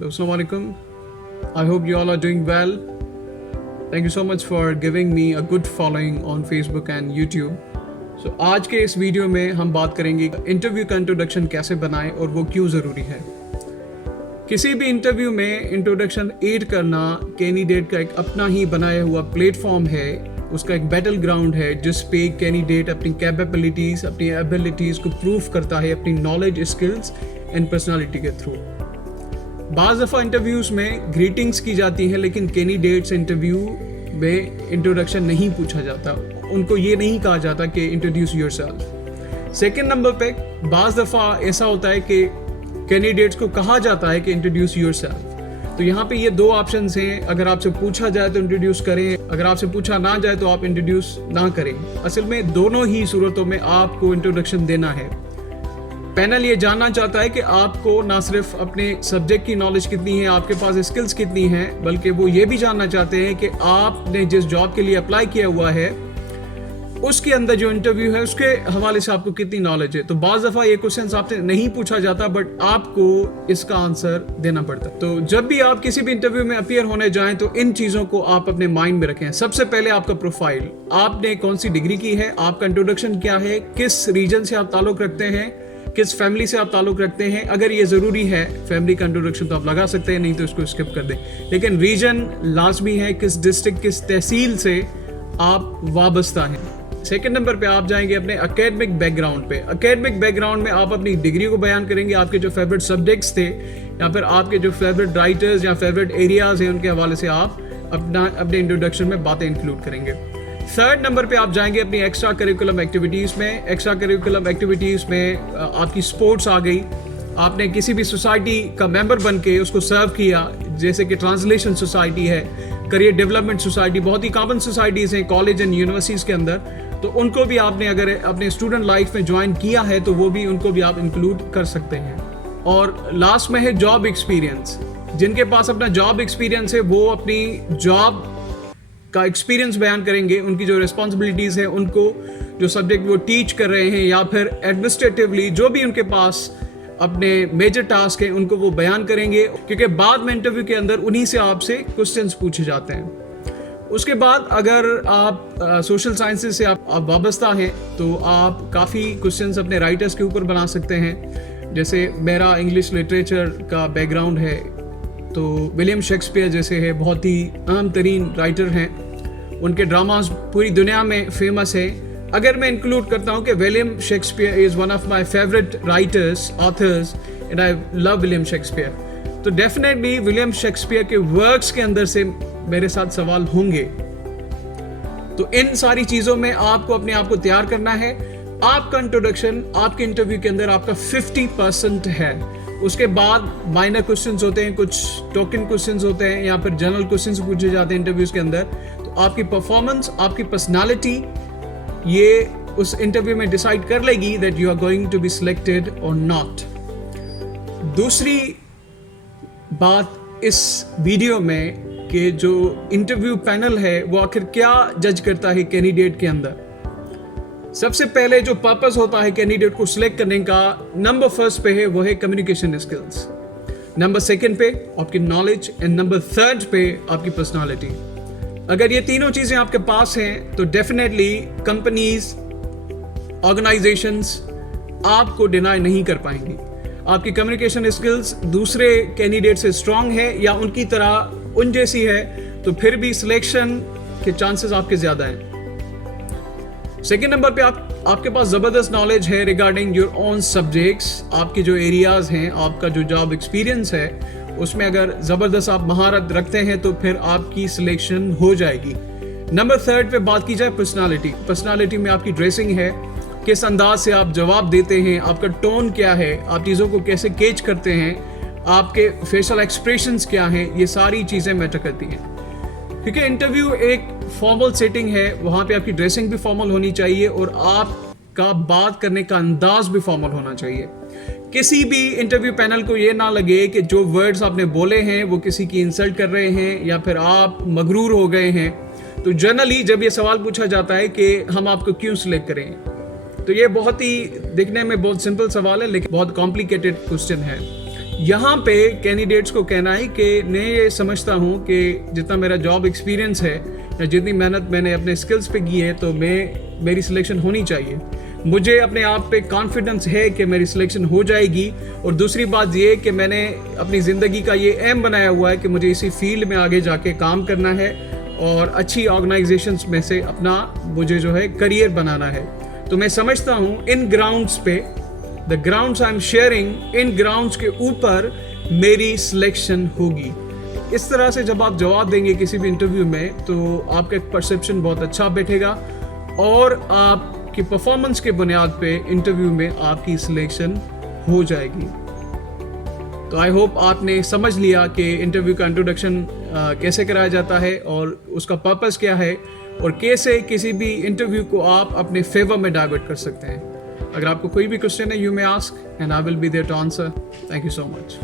Assalamu alaikum. I hope you all are doing well. Thank you so much for giving me a good following on Facebook and YouTube. So आज के इस video में हम बात करेंगे interview का introduction कैसे बनाएं और वो क्यों ज़रूरी है। किसी भी इंटरव्यू में इंट्रोडक्शन एड करना कैंडिडेट का एक अपना ही बनाया हुआ प्लेटफॉर्म है, उसका एक बैटल ग्राउंड है जिस पे कैंडिडेट अपनी कैपेबिलिटीज़, अपनी एबिलिटीज़ को प्रूव करता है अपनी नॉलेज, स्किल्स एंड पर्सनालिटी के थ्रू। बाज़ दफ़ा इंटरव्यूज़ में ग्रीटिंग्स की जाती हैं, लेकिन कैंडिडेट्स इंटरव्यू में इंट्रोडक्शन नहीं पूछा जाता, उनको ये नहीं कहा जाता कि इंट्रोड्यूस योरसेल्फ। सेकंड नंबर पे बाज़ दफ़ा ऐसा होता है कि कैंडिडेट्स को कहा जाता है कि इंट्रोड्यूस योरसेल्फ। तो यहाँ पे ये दो ऑप्शंस हैं, अगर आपसे पूछा जाए तो इंट्रोड्यूस करें, अगर आपसे पूछा ना जाए तो आप इंट्रोड्यूस ना करें। असल में दोनों ही सूरतों में आपको इंट्रोडक्शन देना है। पैनल ये जानना चाहता है कि आपको ना सिर्फ अपने सब्जेक्ट की नॉलेज कितनी है, आपके पास स्किल्स कितनी हैं, बल्कि वो ये भी जानना चाहते हैं कि आपने जिस जॉब के लिए अप्लाई किया हुआ है उसके अंदर जो इंटरव्यू है उसके हवाले से आपको कितनी नॉलेज है। तो बाज़ दफ़ा ये क्वेश्चन आपसे नहीं पूछा जाता, बट आपको इसका आंसर देना पड़ता है। तो जब भी आप किसी भी इंटरव्यू में अपीयर होने जाएं तो इन चीज़ों को आप अपने माइंड में रखें। सबसे पहले आपका प्रोफाइल, आपने कौन सी डिग्री की है, आपका इंट्रोडक्शन क्या है, किस रीजन से आप ताल्लुक़ रखते हैं, किस फैमिली से आप ताल्लुक़ रखते हैं। अगर ये ज़रूरी है फैमिली का इंट्रोडक्शन तो आप लगा सकते हैं, नहीं तो इसको स्किप कर दें। लेकिन रीजन लाजमी है, किस डिस्ट्रिक्ट, किस तहसील से आप वाबस्ता हैं। सेकंड नंबर पे आप जाएंगे अपने एकेडमिक बैकग्राउंड पे। एकेडमिक बैकग्राउंड में आप अपनी डिग्री को बयान करेंगे, आपके जो फेवरेट सब्जेक्ट्स थे या फिर आपके जो फेवरेट राइटर्स या फेवरेट एरियाज़ हैं उनके हवाले से आप अपने इंट्रोडक्शन में बातें इंक्लूड करेंगे। थर्ड नंबर पे आप जाएंगे अपनी एक्स्ट्रा करिकुलम एक्टिविटीज़ में। एक्स्ट्रा करिकुलम एक्टिविटीज़ में आपकी स्पोर्ट्स आ गई, आपने किसी भी सोसाइटी का मेंबर बन के उसको सर्व किया, जैसे कि ट्रांसलेशन सोसाइटी है, करियर डेवलपमेंट सोसाइटी, बहुत ही कॉमन सोसाइटीज़ हैं कॉलेज एंड यूनिवर्सिटीज़ के अंदर। तो उनको भी आपने अगर अपने स्टूडेंट लाइफ में ज्वाइन किया है तो वो भी उनको भी आप इंक्लूड कर सकते हैं। और लास्ट में है जॉब एक्सपीरियंस। जिनके पास अपना जॉब एक्सपीरियंस है वो अपनी जॉब का एक्सपीरियंस बयान करेंगे, उनकी जो रिस्पॉन्सिबिलिटीज़ हैं, उनको जो सब्जेक्ट वो टीच कर रहे हैं या फिर एडमिनिस्ट्रेटिवली जो भी उनके पास अपने मेजर टास्क हैं उनको वो बयान करेंगे, क्योंकि बाद में इंटरव्यू के अंदर उन्हीं से आपसे क्वेश्चंस पूछे जाते हैं। उसके बाद अगर आप सोशल साइंसेज से आप वाबस्ता हैं तो आप काफ़ी क्वेश्चंस अपने राइटर्स के ऊपर बना सकते हैं। जैसे मेरा इंग्लिश लिटरेचर का बैकग्राउंड है तो विलियम शेक्सपियर जैसे है बहुत ही अहम तरीन राइटर हैं, उनके ड्रामास पूरी दुनिया में फेमस है। अगर मैं इंक्लूड करता हूँ कि William Shakespeare is one of my favourite writers, authors, and I love William Shakespeare, तो डेफिनेटली विलियम शेक्सपियर के वर्क्स के अंदर से मेरे साथ सवाल होंगे। तो इन सारी चीज़ों में आपको अपने आप को तैयार करना है। आपका इंट्रोडक्शन आपके इंटरव्यू के अंदर आपका 50% है। उसके बाद माइनर क्वेश्चंस होते हैं, कुछ टोकन क्वेश्चंस होते हैं या फिर जनरल क्वेश्चंस पूछे जाते हैं इंटरव्यूज के अंदर। तो आपकी परफॉर्मेंस, आपकी पर्सनालिटी ये उस इंटरव्यू में डिसाइड कर लेगी that you are going to be selected और नॉट। दूसरी बात इस वीडियो में कि जो इंटरव्यू पैनल है वो आखिर क्या जज करता है कैंडिडेट के अंदर। सबसे पहले जो पर्पस होता है कैंडिडेट को सिलेक्ट करने का, नंबर फर्स्ट पे है वो है कम्युनिकेशन स्किल्स, नंबर सेकंड पे आपकी नॉलेज एंड नंबर थर्ड पे आपकी पर्सनालिटी। अगर ये तीनों चीज़ें आपके पास हैं तो डेफिनेटली कंपनीज, ऑर्गेनाइजेशंस आपको डिनाई नहीं कर पाएंगी। आपकी कम्युनिकेशन स्किल्स दूसरे कैंडिडेट से स्ट्रांग है या उनकी तरह उन जैसी है तो फिर भी सिलेक्शन के चांसेस आपके ज़्यादा हैं। सेकेंड नंबर पे आपके पास ज़बरदस्त नॉलेज है रिगार्डिंग योर ओन सब्जेक्ट्स, आपके जो एरियाज़ हैं, आपका जो जॉब एक्सपीरियंस है उसमें अगर ज़बरदस्त आप महारत रखते हैं तो फिर आपकी सिलेक्शन हो जाएगी। नंबर थर्ड पे बात की जाए पर्सनालिटी। पर्सनालिटी में आपकी ड्रेसिंग है, किस अंदाज से आप जवाब देते हैं, आपका टोन क्या है, आप चीज़ों को कैसे कैच करते हैं, आपके फेशियल एक्सप्रेशंस क्या हैं, ये सारी चीज़ें मैटर करती हैं। क्योंकि इंटरव्यू एक फॉर्मल सेटिंग है, वहाँ पे आपकी ड्रेसिंग भी फॉर्मल होनी चाहिए और आपका बात करने का अंदाज भी फॉर्मल होना चाहिए। किसी भी इंटरव्यू पैनल को ये ना लगे कि जो वर्ड्स आपने बोले हैं वो किसी की इंसल्ट कर रहे हैं या फिर आप मगरूर हो गए हैं। तो जनरली जब ये सवाल पूछा जाता है कि हम आपको क्यों सिलेक्ट करें, तो ये बहुत ही दिखने में बहुत सिंपल सवाल है लेकिन बहुत कॉम्प्लिकेटेड क्वेश्चन है। यहाँ पे कैंडिडेट्स को कहना है कि मैं ये समझता हूँ कि जितना मेरा जॉब एक्सपीरियंस है या जितनी मेहनत मैंने अपने स्किल्स पे की है तो मेरी सिलेक्शन होनी चाहिए। मुझे अपने आप पे कॉन्फिडेंस है कि मेरी सिलेक्शन हो जाएगी। और दूसरी बात ये कि मैंने अपनी ज़िंदगी का ये एम बनाया हुआ है कि मुझे इसी फील्ड में आगे जाके काम करना है और अच्छी ऑर्गेनाइजेशंस में से अपना मुझे जो है करियर बनाना है। तो मैं समझता हूँ इन ग्राउंड्स पे, the grounds I am sharing, in grounds के ऊपर मेरी सिलेक्शन होगी। इस तरह से जब आप जवाब देंगे किसी भी इंटरव्यू में तो आपका एक परसेप्शन बहुत अच्छा बैठेगा और आपकी परफॉर्मेंस के बुनियाद पे इंटरव्यू में आपकी सिलेक्शन हो जाएगी। तो आई होप आपने समझ लिया कि इंटरव्यू का इंट्रोडक्शन कैसे कराया जाता है और उसका पर्पस क्या है और कैसे किसी भी इंटरव्यू को आप अपने फेवर में डाइवर्ट कर सकते हैं। अगर आपको कोई भी क्वेश्चन है, you may ask and I will be there to answer. Thank you so much.